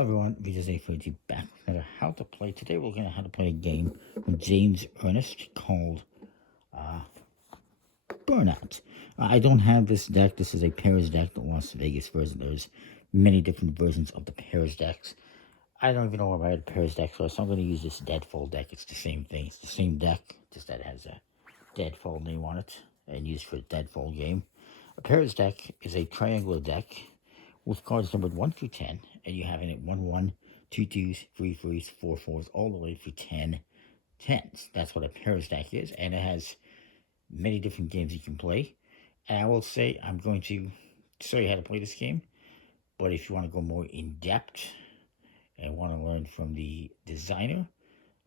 Hello everyone, VJ's840 back with another How to Play. Today we're going to how to play a game from James Ernest called Burnout. I don't have this deck. This is a Paris deck, the Las Vegas version. There's many different versions of the Paris decks. I don't even know where I had Paris deck for, so I'm going to use this Deadfall deck. It's the same thing. It's the same deck, just that it has a Deadfall name on it and used for a Deadfall game. A Paris deck is a triangular deck with cards numbered 1 through 10, and you have in it 1 1, 2 2s, 3 3s, 4 4s, all the way through 10 10s. That's what a Paris deck is, and it has many different games you can play. And I will say I'm going to show you how to play this game, but if you want to go more in depth and want to learn from the designer,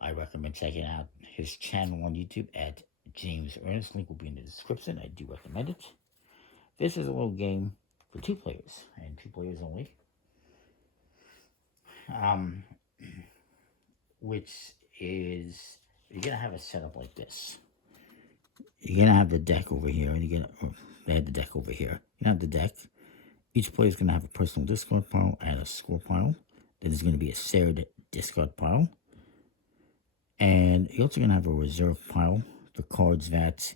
I recommend checking out his channel on YouTube at James Ernest. Link will be in the description. I do recommend it. This is a little game for 2 players, and 2 players only. Which is, you're going to have a setup like this. You're going to have the deck over here, and you're going to, they had the deck over here. You have the deck. Each player is going to have a personal discard pile and a score pile. Then there's going to be a shared discard pile. And you're also going to have a reserve pile for cards that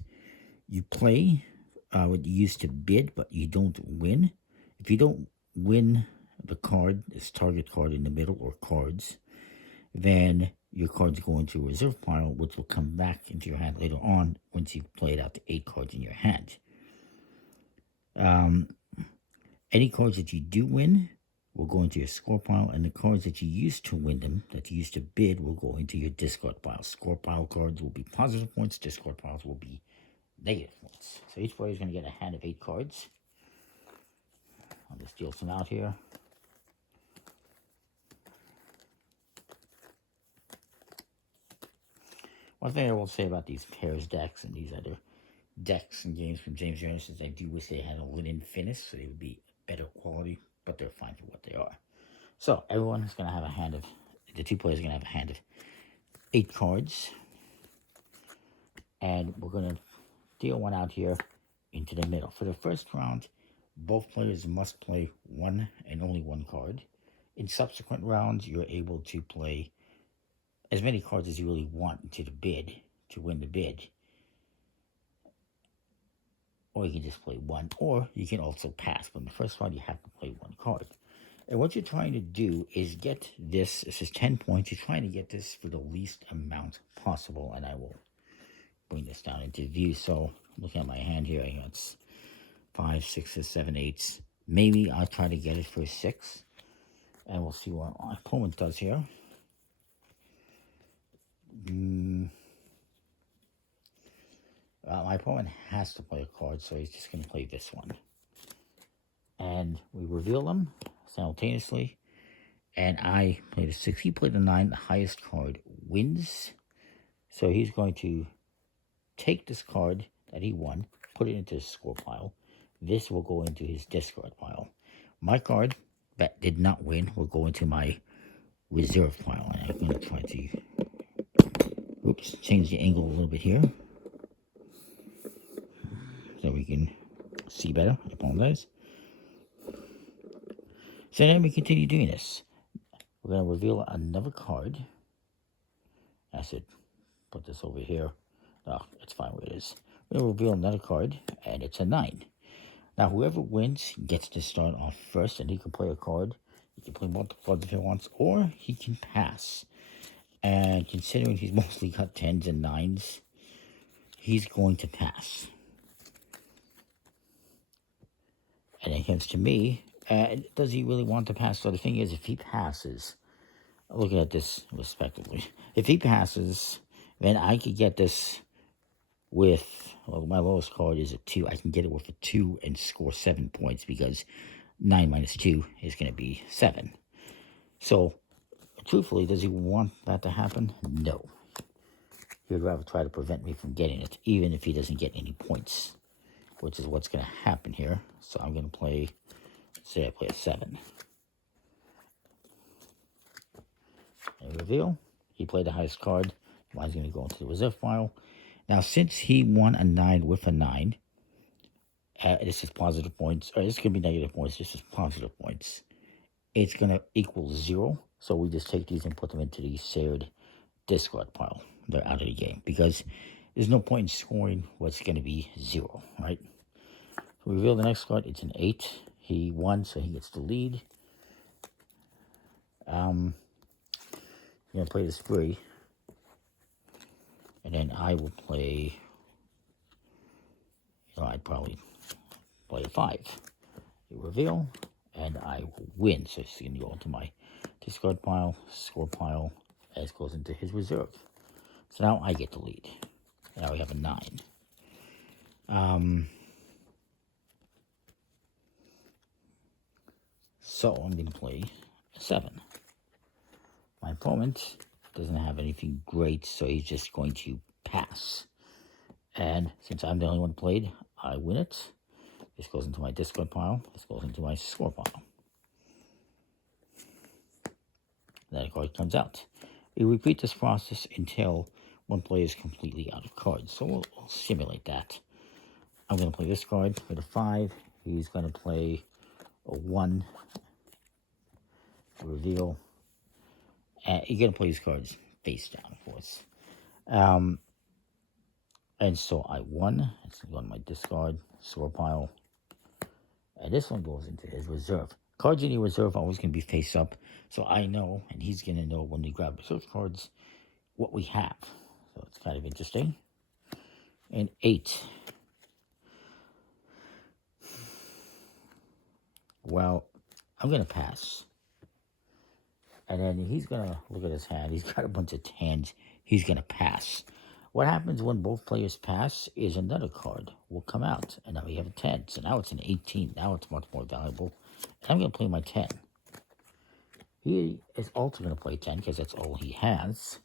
you play, what you use to bid, but you don't win. If you don't win the card, this target card in the middle, or cards, then your cards go into a reserve pile, which will come back into your hand later on once you've played out the 8 cards in your hand. Any cards that you do win will go into your score pile, and the cards that you used to win them, that you used to bid, will go into your discard pile. Score pile cards will be positive points, discard piles will be negative points. So each player is going to get a hand of 8 cards. I'll just deal some out here. One thing I will say about these Paris decks and these other decks and games from James Ernest is I do wish they had a linen finish, so they would be better quality, but they're fine for what they are. So everyone is going to have a hand of, the 2 players are going to have a hand of 8 cards. And we're going to deal one out here into the middle. For the first round, both players must play 1 and only 1 card. In subsequent rounds, you're able to play as many cards as you really want to the bid, to win the bid. Or you can just play 1, or you can also pass. But in the first round, you have to play 1 card. And what you're trying to do is get this is 10 points. You're trying to get this for the least amount possible. And I will bring this down into view. So looking at my hand here, I got 5, 6s, 7, 8s. Maybe I'll try to get it for 6. And we'll see what my opponent does here. My opponent has to play a card, so he's just going to play this one. And we reveal them simultaneously. And I played a 6. He played a 9. The highest card wins. So he's going to take this card that he won, put it into his score pile. This will go into his discard pile. My card that did not win will go into my reserve pile. And I'm going to try to, change the angle a little bit here, so we can see better. I apologize. So then we continue doing this. We're going to reveal another card. I should put this over here. No, it's fine where it is. We're going to reveal another card, and it's a 9. Now, whoever wins gets to start off first, and he can play a card. He can play multiple cards if he wants, or he can pass. And considering he's mostly got 10s and 9s, he's going to pass. And it comes to me, does he really want to pass? So the thing is, if he passes, looking at this respectively, if he passes, then I could get this with, well, my lowest card is a 2. I can get it with a 2 and score 7 points, because 9 minus 2 is going to be 7. So, truthfully, does he want that to happen? No. He would rather try to prevent me from getting it, even if he doesn't get any points, which is what's going to happen here. So I'm going to play, say I play a 7. And reveal. He played the highest card. Mine's going to go into the reserve file. Now, since he won a 9 with a 9, this is positive points, or this could be negative points, this is positive points. it's going to equal 0. So we just take these and put them into the shared discard pile. They're out of the game because there's no point in scoring what's going to be 0, right? So we reveal the next card. It's an 8. He won, so he gets the lead. I'm going to play this free. And then I will play, I'd probably play a 5. You reveal, and I will win. So it's going to go into my discard pile, score pile, as it goes into his reserve. So now I get the lead. Now we have a 9. So I'm going to play a 7. My opponent doesn't have anything great, so he's just going to pass. And since I'm the only one played, I win it. This goes into my discard pile. This goes into my score pile. That card comes out. We repeat this process until one player is completely out of cards. So we'll simulate that. I'm going to play this card with a 5. He's going to play a 1. Reveal. You're going to play these cards face down, of course. And so I won. It's going to go in my discard, score pile. And this one goes into his reserve. Cards in your reserve are always going to be face up. So I know, and he's going to know when we grab reserve cards, what we have. So it's kind of interesting. And 8. Well, I'm going to pass. And then he's going to look at his hand. He's got a bunch of 10s. He's going to pass. What happens when both players pass is another card will come out. And now we have a 10. So now it's an 18. Now it's much more valuable. And I'm going to play my 10. He is also going to play 10 because that's all he has.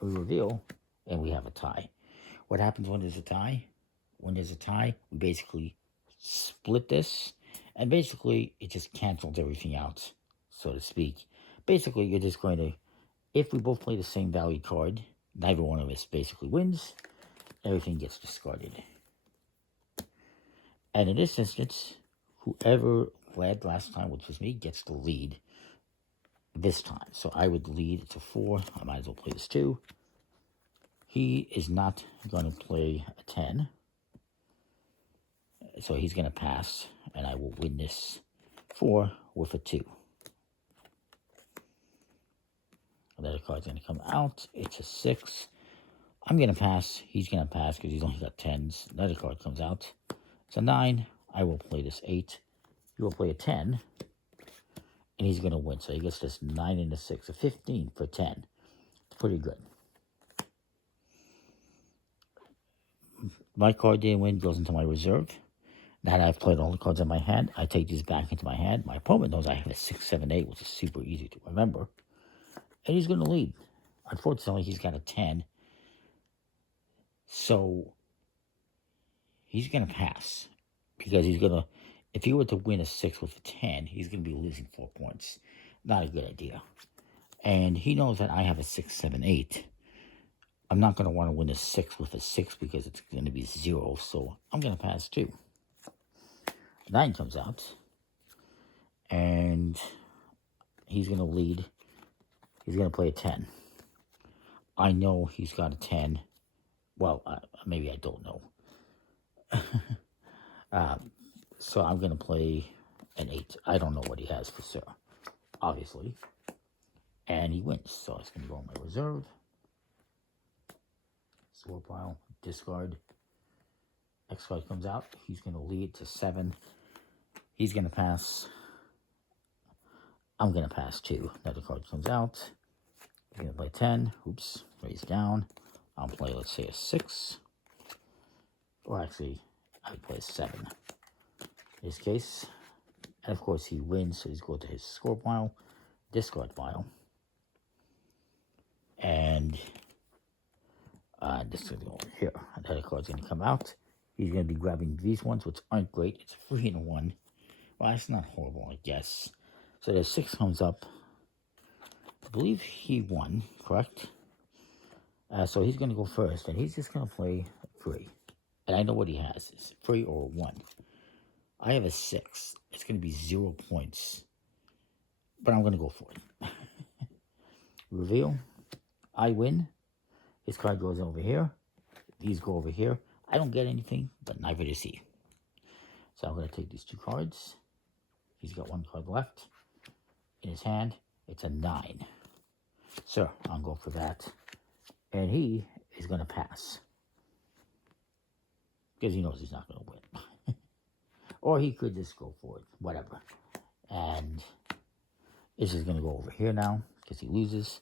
We reveal, and we have a tie. What happens when there's a tie? When there's a tie, we basically split this. And basically, it just cancels everything out, so to speak. Basically, you're just going to, if we both play the same valued card, neither one of us basically wins. Everything gets discarded. And in this instance, whoever led last time, which was me, gets the lead this time. So I would lead to 4. I might as well play this 2. He is not going to play a 10. So he's going to pass, and I will win this 4 with a 2. Another card's going to come out. It's a 6. I'm going to pass. He's going to pass because he's only got 10s. Another card comes out. It's a 9. I will play this 8. He will play a 10. And he's going to win. So he gets this 9 and a 6. A 15 for 10. It's pretty good. My card didn't win. Goes into my reserve. Now that I've played all the cards in my hand, I take these back into my hand. My opponent knows I have a 6, 7, 8, which is super easy to remember. And he's going to lead. Unfortunately, he's got a 10. So he's going to pass. Because he's going to, if he were to win a 6 with a 10, he's going to be losing 4 points. Not a good idea. And he knows that I have a 6, 7, 8. I'm not going to want to win a 6 with a 6 because it's going to be 0. So I'm going to pass too. 9 comes out. And he's going to lead. He's going to play a 10. I know he's got a 10. Well, maybe I don't know. So I'm going to play an 8. I don't know what he has for sure, obviously. And he wins. So it's going to go on my reserve. Score pile, discard. X card comes out. He's going to lead to 7. He's going to pass. I'm going to pass too. Another card comes out. He's going to play 10. Oops, raise down. I'll play, let's say, a 6. Or actually, I would play a 7. In this case. And of course, he wins, so he's going to his score pile, discard pile. And this is going to go over here. Another card's going to come out. He's going to be grabbing these ones, which aren't great. It's a 3 and 1. Well, it's not horrible, I guess. So the 6 comes up. I believe he won, correct? So he's going to go first, and he's just going to play 3. And I know what he has. It's 3 or 1. I have a 6. It's going to be 0 points. But I'm going to go for it. Reveal. I win. His card goes over here. These go over here. I don't get anything, but neither does he. So I'm going to take these 2 cards. He's got 1 card left in his hand. It's a 9. So I'll go for that. And he is going to pass. Because he knows he's not going to win. Or he could just go for it. Whatever. And this is going to go over here now. Because he loses.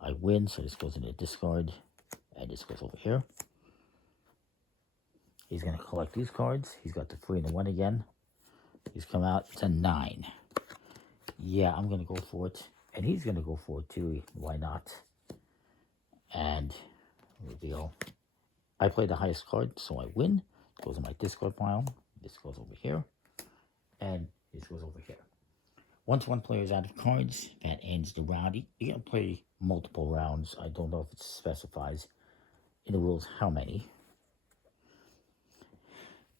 I win. So this goes into the discard. And this goes over here. He's going to collect these cards. He's got the 3 and the 1 again. He's come out. It's a 9. Yeah, I'm going to go for it. And he's going to go for it too. Why not? And reveal. I play the highest card, so I win. It goes in my discard pile. This goes over here. And this goes over here. Once one player is out of cards, that ends the round. You can play multiple rounds. I don't know if it specifies in the rules how many.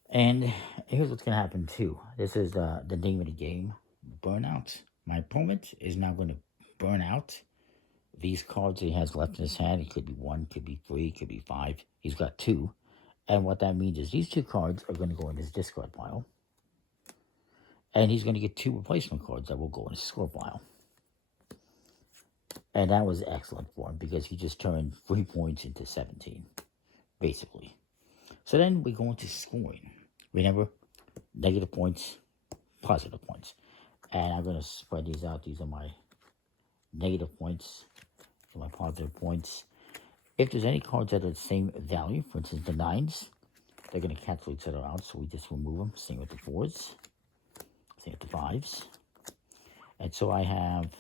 And here's what's going to happen too. This is the name of the game, Burnout. My opponent is now going to burn out these cards he has left in his hand. It could be 1, could be 3, could be 5. He's got 2. And what that means is these 2 cards are going to go in his discard pile. And he's going to get 2 replacement cards that will go in his score pile. And that was excellent for him because he just turned 3 points into 17, basically. So then we go into scoring. Remember, negative points, positive points. And I'm going to spread these out. These are my negative points. These are my positive points. If there's any cards that are the same value, for instance, the 9s, they're going to cancel each other out. So we just remove them. Same with the 4s. Same with the 5s. And so I have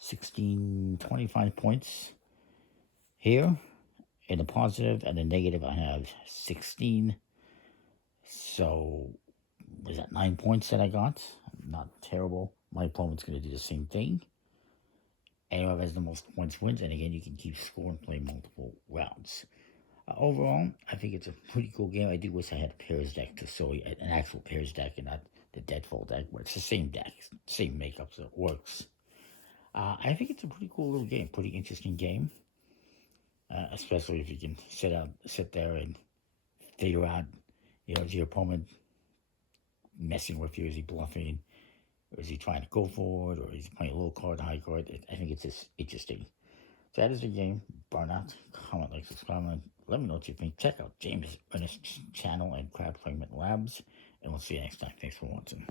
25 points here. In the positive and the negative, I have 16. So, was that 9 points that I got? Not terrible. My opponent's going to do the same thing. And whoever has the most points wins. And again, you can keep score and play multiple rounds. Overall, I think it's a pretty cool game. I do wish I had a pairs deck to show you, an actual pairs deck and not the deadfall deck, where it's the same deck, same makeup, so it works. I think it's a pretty cool little game, pretty interesting game. Especially if you can sit there and figure out, is your opponent messing with you? Is he bluffing? Or is he trying to go for it? Or is he playing a low card, high card? I think it's just interesting. So that is the game, Burnout. Comment, like, subscribe, and let me know what you think. Check out James' channel and Crowd Fragment Labs. And we'll see you next time. Thanks for watching.